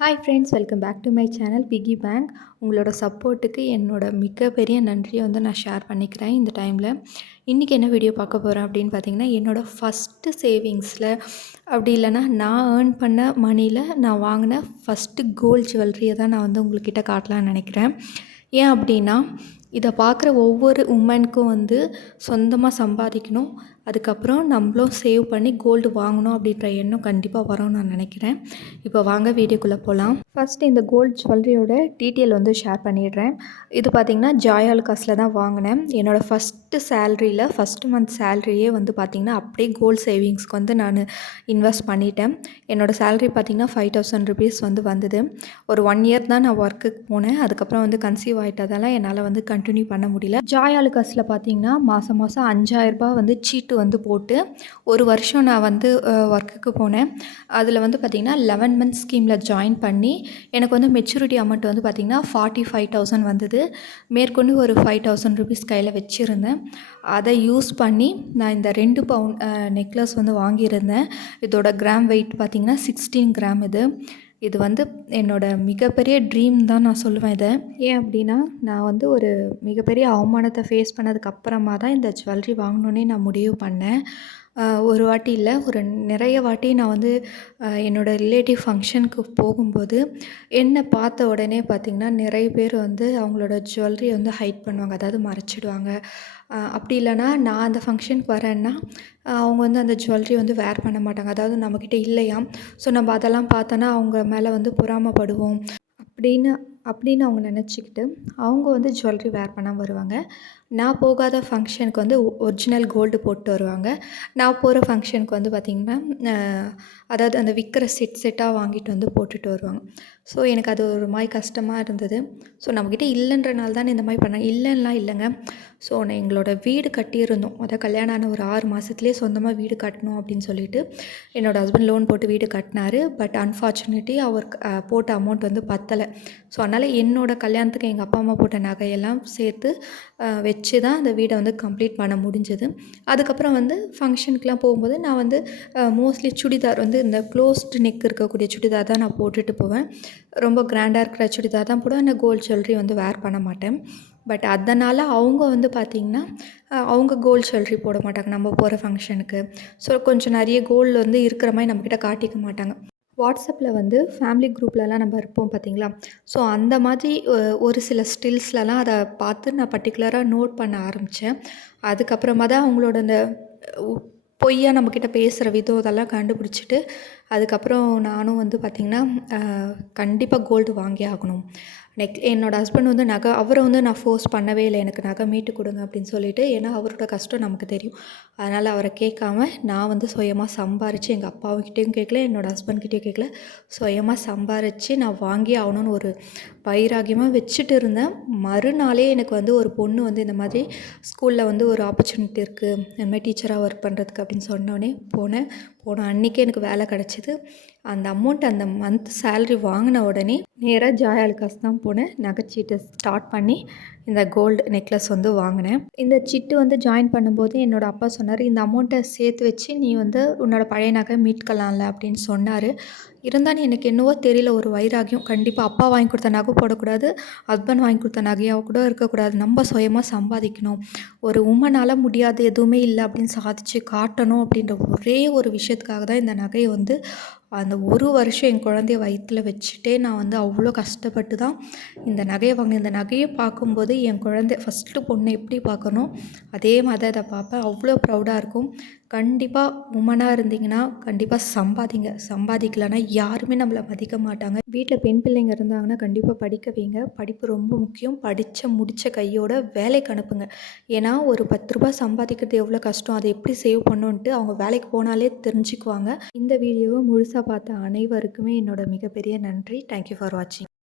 Hi friends welcome back to my channel piggy bank உங்களோட சப்போர்ட்டுக்கு என்னோட மிகப்பெரிய நன்றியை வந்து நான் ஷேர் பண்ணிக்கிறேன் இந்த டைமில் இன்றைக்கி என்ன வீடியோ பார்க்க போகிறேன் அப்படின்னு பார்த்தீங்கன்னா என்னோடய ஃபஸ்ட்டு சேவிங்ஸில் அப்படி இல்லைன்னா நான் ஏர்ன் பண்ண மணியில் நான் வாங்கின ஃபஸ்ட்டு கோல்ட் ஜுவல்லரியை தான் நான் வந்து உங்கள்கிட்ட காட்டலான்னு நினைக்கிறேன். ஏன் அப்படின்னா இதை பார்க்குற ஒவ்வொரு உமனுக்கும் வந்து சொந்தமாக சம்பாதிக்கணும். அதுக்கப்புறம் நம்மளும் சேவ் பண்ணி கோல்டு வாங்கணும் அப்படின்ற எண்ணம் கண்டிப்பாக வரும்னு நான் நினைக்கிறேன். இப்போ வாங்க வீடியோக்குள்ளே போகலாம் ஃபஸ்ட்டு இந்த கோல்டு ஜுவல்லரியோட டீட்டெயில் வந்து ஷேர் பண்ணிடுறேன். இது பார்த்திங்கன்னா ஜாயால் காசில் தான் வாங்கினேன். என்னோடய ஃபஸ்ட்டு சேல்ரியில் ஃபஸ்ட்டு மந்த் சேல்ரியே வந்து பார்த்திங்கன்னா அப்படியே கோல்டு சேவிங்ஸ்க்கு வந்து நான் இன்வெஸ்ட் பண்ணிட்டேன். என்னோடய சேல்ரி பார்த்திங்கன்னா ஃபைவ் தௌசண்ட் ருபீஸ் வந்து வந்தது. ஒரு ஒன் இயர் தான் நான் ஒர்க்குக்கு போனேன். அதுக்கப்புறம் வந்து கன்சீவ் ஆகிட்டதால என்னால் வந்து கண்டினியூ பண்ண முடியல. ஜாயால் காசில் பார்த்திங்கன்னா மாதம் மாதம் அஞ்சாயிரரூபா வந்து சீட்டு வந்து போட்டு ஒரு வருஷம் நான் வந்து ஒர்க்குக்கு போனேன். அதில் வந்து பார்த்திங்கன்னா லெவன் மந்த்ஸ் ஸ்கீமில் ஜாயின் பண்ணி எனக்கு வந்து மெச்சூரிட்டி அமௌண்ட் வந்து பார்த்திங்கன்னா ஃபார்ட்டி ஃபைவ் தௌசண்ட் வந்தது. மேற்கொண்டு ஒரு ஃபைவ் தௌசண்ட் ருபீஸ் கையில் வச்சுருந்தேன். அதை யூஸ் பண்ணி நான் இந்த ரெண்டு பவுன் நெக்லஸ் வந்து வாங்கியிருந்தேன். இதோட கிராம் வெயிட் பார்த்திங்கன்னா சிக்ஸ்டீன் கிராம் இது. இது வந்து என்னோடய மிகப்பெரிய ட்ரீம் தான் நான் சொல்லுவேன் இதை. ஏன் அப்படின்னா நான் வந்து ஒரு மிகப்பெரிய அவமானத்தை ஃபேஸ் பண்ணதுக்கப்புறமா தான் இந்த ஜுவல்லரி வாங்கணுன்னே நான் முடிவு பண்ணேன். ஒரு வாட்டி இல்லை ஒரு நிறைய வாட்டி நான் வந்து என்னோடய ரிலேட்டிவ் ஃபங்க்ஷனுக்கு போகும்போது என்னை பார்த்த உடனே பார்த்திங்கன்னா நிறைய பேர் வந்து அவங்களோட ஜுவல்லரி வந்து ஹைட் பண்ணுவாங்க அதாவது மறைச்சிடுவாங்க. அப்படி இல்லைனா நான் அந்த ஃபங்க்ஷனுக்கு வரேன்னா அவங்க வந்து அந்த ஜுவல்லரி வந்து வேர் பண்ண மாட்டாங்க. அதாவது நம்மக்கிட்ட இல்லையாம். ஸோ நம்ம அதெல்லாம் பார்த்தோன்னா அவங்க மேலே வந்து பொறாமப்படுவோம். அப்படின்னு அப்படின்னு அவங்க நினச்சிக்கிட்டு அவங்க வந்து ஜுவல்லரி வேர் பண்ணாமல் வருவாங்க. நான் போகாத ஃபங்க்ஷனுக்கு வந்து ஒரிஜினல் கோல்டு போட்டு வருவாங்க. நான் போகிற ஃபங்க்ஷனுக்கு வந்து பார்த்திங்கன்னா அதாவது அந்த விற்கிற செட் செட்டாக வாங்கிட்டு வந்து போட்டுட்டு வருவாங்க. ஸோ எனக்கு அது ஒரு மாதிரி கஷ்டமாக இருந்தது. ஸோ நம்மக்கிட்ட இல்லைன்றனால தான் இந்த மாதிரி பண்ணேன் இல்லைன்னா இல்லைங்க. ஸோ நான் எங்களோட வீடு கட்டியிருந்தோம். அதை கல்யாணம் ஆன ஒரு ஆறு மாதத்துலேயே சொந்தமாக வீடு கட்டணும் அப்படின்னு சொல்லிட்டு என்னோடய ஹஸ்பண்ட் லோன் போட்டு வீடு கட்டினாரு. பட் அன்ஃபார்ச்சுனேட்லி அவர் போட்ட அமௌண்ட் வந்து பத்தலை. ஸோ அதனால் என்னோடய கல்யாணத்துக்கு எங்கள் அப்பா அம்மா போட்ட நகையெல்லாம் சேர்த்து வச்சு தான் அந்த வீடை வந்து கம்ப்ளீட் பண்ண முடிஞ்சது. அதுக்கப்புறம் வந்து ஃபங்க்ஷனுக்குலாம் போகும்போது நான் வந்து மோஸ்ட்லி சுடிதார் வந்து இந்த க்ளோஸ்டு நெக் இருக்கக்கூடிய சுடிதார் தான் நான் போட்டுட்டு போவேன். ரொம்ப கிராண்டாக இருக்கிற சுடிதார் தான் போடுவேன். நான் கோல்டு ஜுவல்லரி வந்து வேர் பண்ண மாட்டேன். பட் அதனால் அவங்க வந்து பார்த்திங்கன்னா அவங்க கோல்டு ஜுவல்லரி போட மாட்டாங்க. நம்ம போகிற ஃபங்க்ஷனுக்கு ஸோ கொஞ்சம் நிறைய கோல்டு வந்து இருக்கிற மாதிரி நம்மக்கிட்ட காட்டிக்க மாட்டாங்க. வாட்ஸ்அப்பில் வந்து ஃபேமிலி குரூப்லலாம் நம்ம இருப்போம் பார்த்தீங்களா ஸோ அந்த மாதிரி ஒரு சில ஸ்டில்ஸ்லலாம் அதை பார்த்து நான் பர்டிகுலராக நோட் பண்ண ஆரம்பித்தேன் அதுக்கப்புறமா தான் அவங்களோட அந்த பொய்யா நம்மக்கிட்ட பேசுகிற விதம் இதெல்லாம் கண்டுபிடிச்சிட்டு அதுக்கப்புறம் நானும் வந்து பார்த்திங்கன்னா கண்டிப்பாக கோல்டு வாங்கி ஆகணும். நெக் என்னோடய ஹஸ்பண்ட் வந்து நகை அவரை வந்து நான் ஃபோர்ஸ் பண்ணவே இல்லை. எனக்கு நகை மீட்டு கொடுங்க அப்படின்னு சொல்லிட்டு ஏன்னா அவரோட கஷ்டம் நமக்கு தெரியும். அதனால் அவரை கேட்காம நான் வந்து சுயமாக சம்பாரித்து எங்கள் அப்பாவுக்கிட்டேயும் கேட்கல என்னோடய ஹஸ்பண்ட்கிட்டேயும் கேட்கல. சுயமாக சம்பாரித்து நான் வாங்கி ஆகணும்னு ஒரு வைராகியமாக வச்சுட்டு இருந்தேன். மறுநாளே எனக்கு வந்து ஒரு பொண்ணு வந்து இந்த மாதிரி ஸ்கூலில் வந்து ஒரு ஆப்பர்ச்சுனிட்டி இருக்குது இந்த மாதிரி டீச்சராக ஒர்க் பண்ணுறதுக்கு அப்படின்னு சொன்னோடனே போனேன். போன அன்றைக்கே எனக்கு வேலை கிடச்சிது. அந்த அமௌண்ட் அந்த மந்த் சேலரி வாங்கின உடனே நேராக ஜாயாலுக்காஸ் தான் போனேன். நகைச்சீட்டை ஸ்டார்ட் பண்ணி இந்த கோல்டு நெக்லஸ் வந்து வாங்கினேன். இந்த சிட்டு வந்து ஜாயின் பண்ணும்போது என்னோடய அப்பா சொன்னார் இந்த அமௌண்ட்டை சேர்த்து வச்சு நீ வந்து உன்னோட பழைய நகை மீட்கலாம்ல அப்படின்னு சொன்னார். இருந்தாலும் எனக்கு என்னவோ தெரியல ஒரு வைராகியம். கண்டிப்பாக அப்பா வாங்கி கொடுத்த நகை போடக்கூடாது ஹஸ்பண்ட் வாங்கி கொடுத்த நகையாக கூட இருக்கக்கூடாது. நம்ம சுயமாக சம்பாதிக்கணும். ஒரு உமனால் முடியாது எதுவுமே இல்லை அப்படின்னு சாதித்து காட்டணும் அப்படின்ற ஒரே ஒரு விஷயத்துக்காக தான் இந்த நகையை வந்து அந்த ஒரு வருஷம் என் குழந்தைய வயிற்றுல வச்சுட்டே நான் வந்து அவ்வளோ கஷ்டப்பட்டு தான் இந்த நகையை வாங்கினேன். இந்த நகையை பார்க்கும்போது என் குழந்தை ஃபஸ்ட்டு பொண்ணை எப்படி பார்க்கணும்? அதே மாதிரி அதை பார்ப்பேன். அவ்வளோ ப்ரௌடாக இருக்கும். கண்டிப்பாக உமனாக இருந்தீங்கன்னா கண்டிப்பாக சம்பாதிங்க. சம்பாதிக்கலன்னா யாருமே நம்மளை மதிக்க மாட்டாங்க. வீட்டில் பெண் பிள்ளைங்க இருந்தாங்கன்னா கண்டிப்பாக படிக்க வைங்க. படிப்பு ரொம்ப முக்கியம். படித்த முடித்த கையோட வேலைக்கு அனுப்புங்க. ஏன்னா ஒரு பத்து ரூபா சம்பாதிக்கிறது எவ்வளோ கஷ்டம்? அதை எப்படி சேவ் பண்ணுன்ட்டு அவங்க வேலைக்கு போனாலே தெரிஞ்சுக்குவாங்க. இந்த வீடியோவை முழுசாக பார்த்த அனைவருக்குமே என்னோட மிகப்பெரிய நன்றி. தேங்க்யூ ஃபார் வாட்சிங்